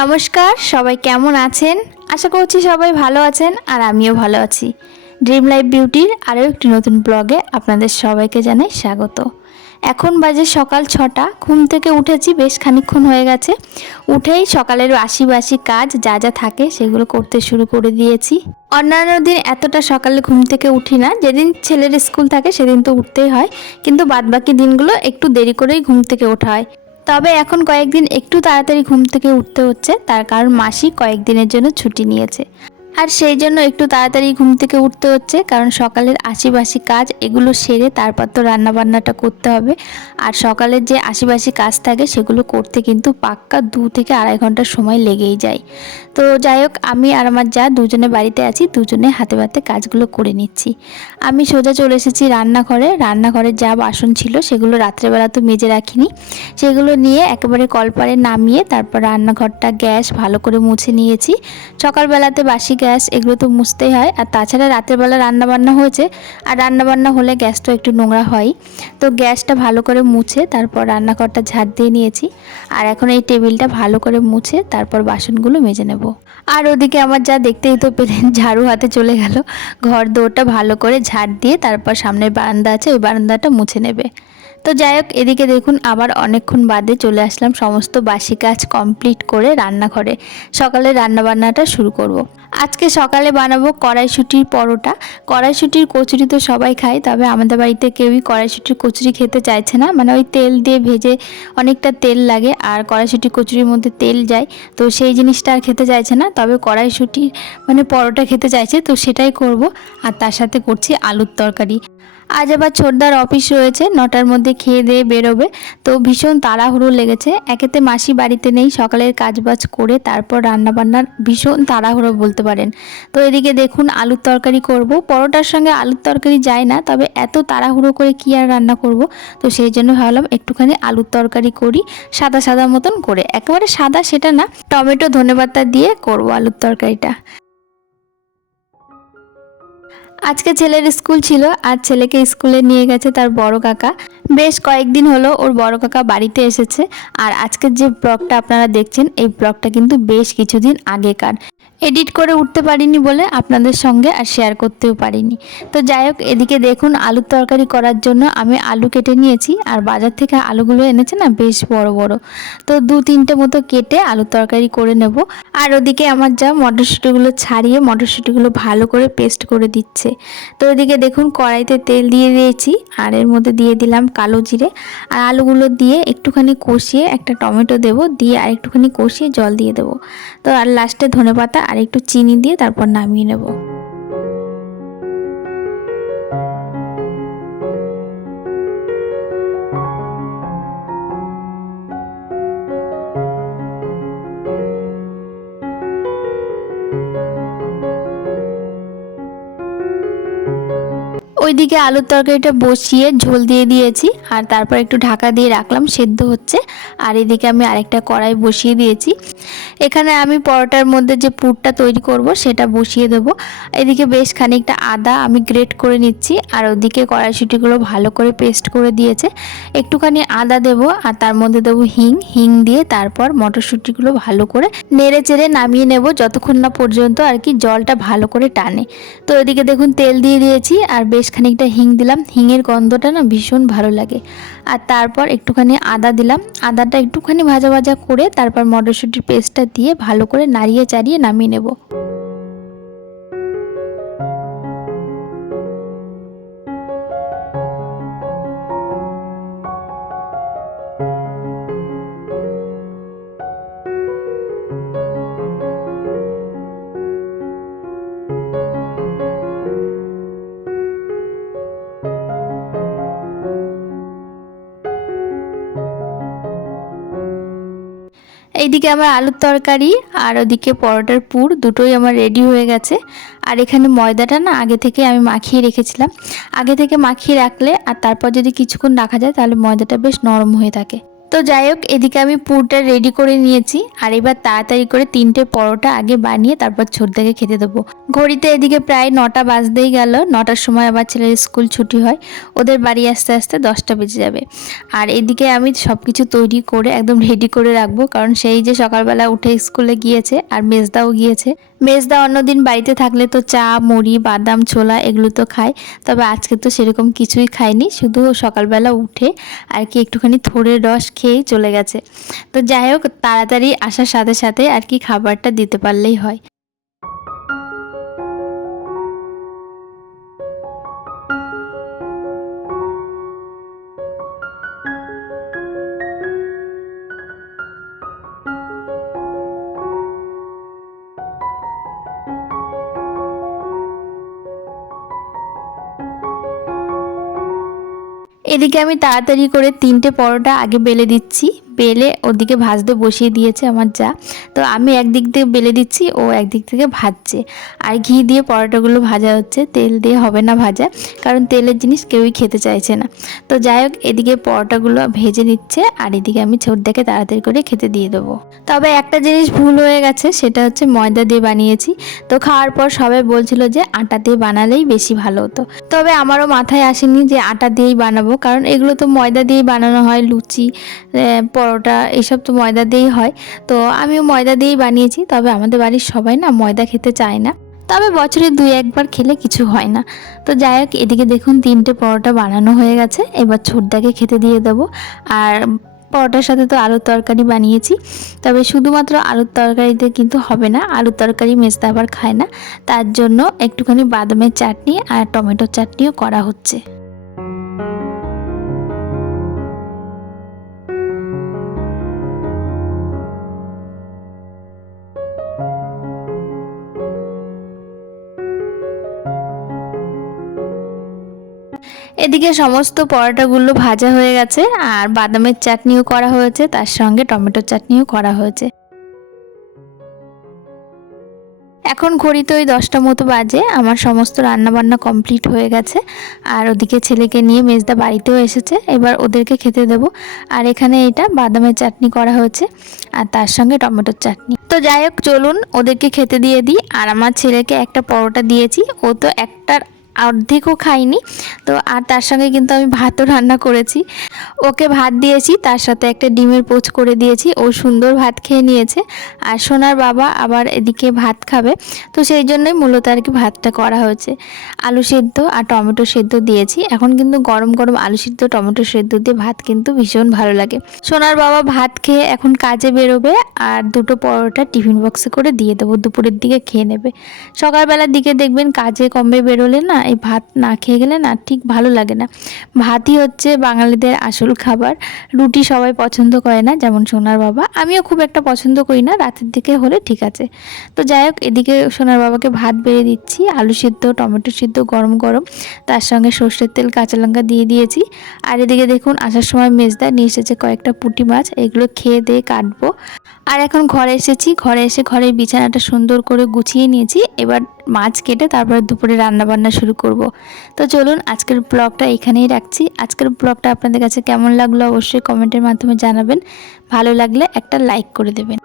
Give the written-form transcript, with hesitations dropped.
নমস্কার, সবাই কেমন আছেন? আশা করছি সবাই ভালো আছেন আর আমিও ভালো আছি। ড্রিম লাইফ বিউটির আরও একটি নতুন ব্লগে আপনাদের সবাইকে জানাই স্বাগত। এখন বাজে সকাল 6টা। ঘুম থেকে উঠেছি, বেশ খানিকক্ষণ হয়ে গেছে। উঠেই সকালের বাসি কাজ যা যা থাকে সেগুলো করতে শুরু করে দিয়েছি। অন্যান্য দিন এতটা সকালে ঘুম থেকে উঠি না, যেদিন ছেলের স্কুল থাকে সেদিন তো উঠতেই হয়, কিন্তু বাদবাকি দিনগুলো একটু দেরি করেই ঘুম থেকে ওঠা হয়। তবে এখন কয়েকদিন একটু তাড়াতাড়ি ঘুম থেকে উঠতে হচ্ছে, তার কারণ মাসি কয়েকদিনের জন্য ছুটি নিয়েছে। আর সেই জন্য একটু তাড়াতাড়ি ঘুম থেকে উঠতে হচ্ছে, কারণ সকালের আশিবাসি কাজ এগুলো সেরে তারপর তো রান্নাবান্নাটা করতে হবে। আর সকালের যে আশিবাসি কাজ থাকে সেগুলো করতে কিন্তু পাক্কা 2 থেকে আড়াই ঘন্টার সময় লেগেই যায়। তো যাই হোক, আমি আর আমার যা দুজনে বাড়িতে আছি, দুজনে হাতে হাতে কাজগুলো করে নিচ্ছি। আমি সোজা চলে এসেছি রান্নাঘরে যা বাসন ছিল সেগুলো রাত্রেবেলা তো মেজে রাখিনি, সেগুলো নিয়ে একেবারে কলপারে নামিয়ে তারপর রান্নাঘরটা গ্যাস ভালো করে মুছে নিয়েছি। সকালবেলাতে বাসি গ্যাস এগুলো তো মুছতেই হয়, আর তাছাড়া রাতের বেলা রান্নাবান্না হয়েছে, আর রান্নাবান্না হলে গ্যাস তো একটু নোংরা হয়। তো গ্যাসটা ভালো করে মুছে তারপর রান্নাঘরটা ঝাড় দিয়ে নিয়েছি। আর এখন এই টেবিলটা ভালো করে মুছে তারপর বাসনগুলো মেজে নেব। আর ওদিকে আমার যা দেখতেই তো পেলেন, ঝাড়ু হাতে চলে গেল। ঘর দৌড়টা ভালো করে ঝাড় দিয়ে তারপর সামনের বারান্দা আছে, ওই বারান্দাটা মুছে নেবে। তো যাই হোক, এদিকে দেখুন আবার অনেকক্ষণ বাদে চলে আসলাম সমস্ত বাসি কাজ কমপ্লিট করে রান্নাঘরে। সকালে রান্নাবান্নাটা শুরু করব। আজকে সকালে বানাবো কড়াইশুঁটির পরোটা। কড়াইশুঁটির কচুরি তো সবাই খায়, তবে আমাদের বাড়িতে কেউই কড়াইশুঁটির কচুরি খেতে চাইছে না। মানে ওই তেল দিয়ে ভেজে অনেকটা তেল লাগে, আর কড়াইশুঁটির কচুরির মধ্যে তেল যায়, তো সেই জিনিসটা আর খেতে চাইছে না। তবে কড়াইশুঁটির মানে পরোটা খেতে চাইছে, তো সেটাই করব। আর তার সাথে করছি আলুর তরকারি। আজ আবার ছোটদার অফিস রয়েছে, 9টার মধ্যে খেয়ে দিয়ে বেরোবে, তো ভীষণ তাড়াহুড়ো লেগেছে। একেতে মাসি বাড়িতে নেই, সকালের কাজবাজ করে তারপর রান্নাবান্নার ভীষণ তাড়াহুড়ো বলতে পারেন। তো এদিকে দেখুন আলুর তরকারি করব। পরোটার সঙ্গে আলুর তরকারি যায় না, তবে এত তাড়াহুড়ো করে কি আর রান্না করব, তো সেই জন্য ভাবলাম একটুখানি আলুর তরকারি করি, সাদা সাদা মতন করে। একেবারে সাদা সেটা না, টমেটো ধনেপাতা দিয়ে করব আলুর তরকারিটা। আজকে ছেলের স্কুল ছিল, আর ছেলেকে স্কুলে নিয়ে গেছে তার বড় কাকা। বেশ কয়েকদিন হলো ওর বড় কাকা বাড়িতে এসেছে। আর আজকের যে ব্লগটা আপনারা দেখছেন, এই ব্লগটা কিন্তু বেশ কিছুদিন আগেকার। এডিট করে উঠতে পারিনি বলে আপনাদের সঙ্গে আর শেয়ার করতেও পারিনি। তো যাই হোক, এদিকে দেখুন আলুর তরকারি করার জন্য আমি আলু কেটে নিয়েছি, আর বাজার থেকে আলুগুলো এনেছে না বেশ বড় বড়, তো 2-3টে মতো কেটে আলুর তরকারি করে নেব। আর ওদিকে আমার যা মটরশুঁটিগুলো ছাড়িয়ে মটরশুঁটিগুলো ভালো করে পেস্ট করে দিচ্ছে। তো ওদিকে দেখুন কড়াইতে তেল দিয়ে দিয়েছি, আর এর মধ্যে দিয়ে দিলাম কালো জিরে, আর আলুগুলো দিয়ে একটুখানি কষিয়ে একটা টমেটো দেব, দিয়ে আর একটুখানি কষিয়ে জল দিয়ে দেবো। তো আর লাস্টে ধনেপাতা আর একটু চিনি দিয়ে তারপর নামিয়ে নেব। ওইদিকে আলুর তরকারিটা বসিয়ে ঝোল দিয়ে দিয়েছি, আর তারপর একটু ঢাকা দিয়ে রাখলাম, সেদ্ধ হচ্ছে। আর এদিকে আমি আরেকটা কড়াই বসিয়ে দিয়েছি। এখানে আমি পরোটার মধ্যে যে পুরটা তৈরি করব সেটা বসিয়ে দেব। এদিকে বেশ খানিকটা আদা আমি গ্রেট করে নিচ্ছি, আর ওদিকে কড়াইশুঁটিগুলো ভালো করে পেস্ট করে দিয়েছে। একটুখানি আদা দেব, আর তার মধ্যে দেবো হিং দিয়ে তারপর মটরশুঁটিগুলো ভালো করে নেড়ে চেড়ে নামিয়ে নেব, যতক্ষণ না পর্যন্ত আর কি জলটা ভালো করে টানে। তো এদিকে দেখুন তেল দিয়ে দিয়েছি, আর বেশ খানিকটা হিং দিলাম। হিঙের গন্ধটা না ভীষণ ভালো লাগে। আর তারপর একটুখানি আদা দিলাম, আদাটা একটুখানি ভাজা ভাজা করে তারপর মটরশুঁটির পেস্টটা দিয়ে ভালো করে নাড়িয়ে চাড়িয়ে নামিয়ে নেব। এইদিকে আমার আলুর তরকারি আর ওদিকে পরোটার পুর দুটোই আমার রেডি হয়ে গেছে। আর এখানে ময়দাটা না আগে থেকে আমি মাখিয়ে রেখেছিলাম। আগে থেকে মাখিয়ে রাখলে আর তারপর যদি কিছুক্ষণ রাখা যায় তাহলে ময়দাটা বেশ নরম হয়ে থাকে। তো যাই হোক, এদিকে আমি পুরটা রেডি করে নিয়েছি আর এবার তাড়াতাড়ি করে 3টে পরোটা আগে বানিয়ে তারপর ছোটদাকে খেতে দেবো। ঘড়িতে এদিকে প্রায় 9টা বাজতেই গেল। 9টার সময় আবার ছেলের স্কুল ছুটি হয়, ওদের বাড়ি আসতে আসতে 10টা বেজে যাবে। আর এদিকে আমি সব কিছু তৈরি করে একদম রেডি করে রাখবো, কারণ সেই যে সকালবেলা উঠে স্কুলে গিয়েছে আর মেজদাও গিয়েছে। মেজদা অন্যদিন বাড়িতে থাকলে তো চা, মুড়ি, বাদাম, ছোলা এগুলো তো খায়, তবে আজকে তো সেরকম কিছুই খায়নি, শুধু সকালবেলা উঠে আর কি একটুখানি থোড়ের রস খেয়েই চলে গেছে। তো যাই হোক, তাড়াতাড়ি আসার সাথে সাথে আর কি খাবারটা দিতে পারলেই হয়। এদিকে আমি তাড়াতাড়ি করে 3টে পরোটা আগে বেলে দিচ্ছি, বেলে ওদিকে ভাজতে বসিয়ে দিয়েছে আমার যা। তো আমি একদিক থেকে বেলে দিচ্ছি, ও একদিক থেকে ভাজছে। আর ঘি দিয়ে পরোটাগুলো ভাজা হচ্ছে, তেল দিয়ে হবে না ভাজা, কারণ তেলের জিনিস কেউই খেতে চাইছে না। তো যাই হোক, এদিকে পরোটাগুলো ভেজে নিচ্ছে আর এদিকে আমি ছোটদাকে তাড়াতাড়ি করে খেতে দিয়ে দেবো। তবে একটা জিনিস ভুল হয়ে গেছে, সেটা হচ্ছে ময়দা দিয়ে বানিয়েছি। তো খাওয়ার পর সবাই বলছিল যে আটা দিয়ে বানালেই বেশি ভালো হতো। তবে আমারও মাথায় আসেনি যে আটা দিয়েই বানাবো, কারণ এগুলো তো ময়দা দিয়েই বানানো হয়, লুচি, পরোটা এসব তো ময়দা দিয়েই হয়। তো আমিও ময়দা দিয়েই বানিয়েছি, তবে আমাদের বাড়ির সবাই না ময়দা খেতে চায় না, তবে বছরে 2-1বার খেলে কিছু হয় না। তো যাই হোক, এদিকে দেখুন 3টে পরোটা বানানো হয়ে গেছে, এবার ছোটদাকে খেতে দিয়ে দেবো। আর পরোটার সাথে তো আলুর তরকারি বানিয়েছি, তবে শুধুমাত্র আলুর তরকারিতে কিন্তু হবে না, আলুর তরকারি মেজদা আবার খায় না, তার জন্য একটুখানি বাদামের চাটনি আর টমেটোর চাটনিও করা হচ্ছে। এদিকে সমস্ত পরোটাগুলো ভাজা হয়ে গেছে আর বাদামের চাটনিও করা হয়েছে, তার সঙ্গে টমেটোর চাটনিও করা হয়েছে। এখন ঘড়িতে ওই 10টা মতো বাজে, আমার সমস্ত রান্নাবান্না কমপ্লিট হয়ে গেছে। আর ওদিকে ছেলেকে নিয়ে মেজদা বাড়িতেও এসেছে, এবার ওদেরকে খেতে দেবো। আর এখানে এটা বাদামের চাটনি করা হয়েছে আর তার সঙ্গে টমেটোর চাটনি। তো যাই হোক, চলুন ওদেরকে খেতে দিয়ে দিই। আর আমার ছেলেকে একটা পরোটা দিয়েছি, ও তো একটার অর্ধেকও খাইনি। তো আর তার সঙ্গে কিন্তু আমি ভাতও রান্না করেছি, ওকে ভাত দিয়েছি, তার সাথে একটা ডিমের পোচ করে দিয়েছি, ও সুন্দর ভাত খেয়ে নিয়েছে। আর সোনার বাবা আবার এদিকে ভাত খাবে, তো সেই জন্যই মূলত আর কি ভাতটা করা হয়েছে। আলু সেদ্ধ আর টমেটো সেদ্ধ দিয়েছি, এখন কিন্তু গরম গরম আলু সেদ্ধ টমেটো সেদ্ধ দিয়ে ভাত কিন্তু ভীষণ ভালো লাগে। সোনার বাবা ভাত খেয়ে এখন কাজে বেরোবে, আর 2টো পরোটা টিফিন বক্সে করে দিয়ে দেবো, দুপুরের দিকে খেয়ে নেবে। সকালবেলার দিকে দেখবেন কাজে কমবে বেরোলে না, এই ভাত না খেয়ে গেলে না ঠিক ভালো লাগে না। ভাতই হচ্ছে বাঙালিদের আসল খাবার, রুটি সবাই পছন্দ করে না, যেমন সোনার বাবা, আমিও খুব একটা পছন্দ করি না, রাতের দিকে হলে ঠিক আছে। তো যাই হোক, এদিকে সোনার বাবাকে ভাত বেড়ে দিচ্ছি, আলু সিদ্ধ টমেটো সিদ্ধ গরম গরম, তার সঙ্গে সর্ষের তেল কাঁচা লঙ্কা দিয়ে দিয়েছি। আর এদিকে দেখুন আসার সময় মেজদা নিয়ে এসেছে কয়েকটা পুঁটি মাছ, এগুলো খেয়ে দিয়ে কাটবো। আর এখন ঘরে এসেছি, ঘরে এসে ঘরের বিছানাটা সুন্দর করে গুছিয়ে নিয়েছি, এবার মাছ কেটে তারপরে দুপুরে রান্নাবান্না শুরু করব। তো চলুন আজকের ব্লগটা এখানেই রাখছি। আজকের ব্লগটা আপনাদের কাছে কেমন লাগলো অবশ্যই কমেন্টের মাধ্যমে জানাবেন, ভালো লাগলে একটা লাইক করে দেবেন।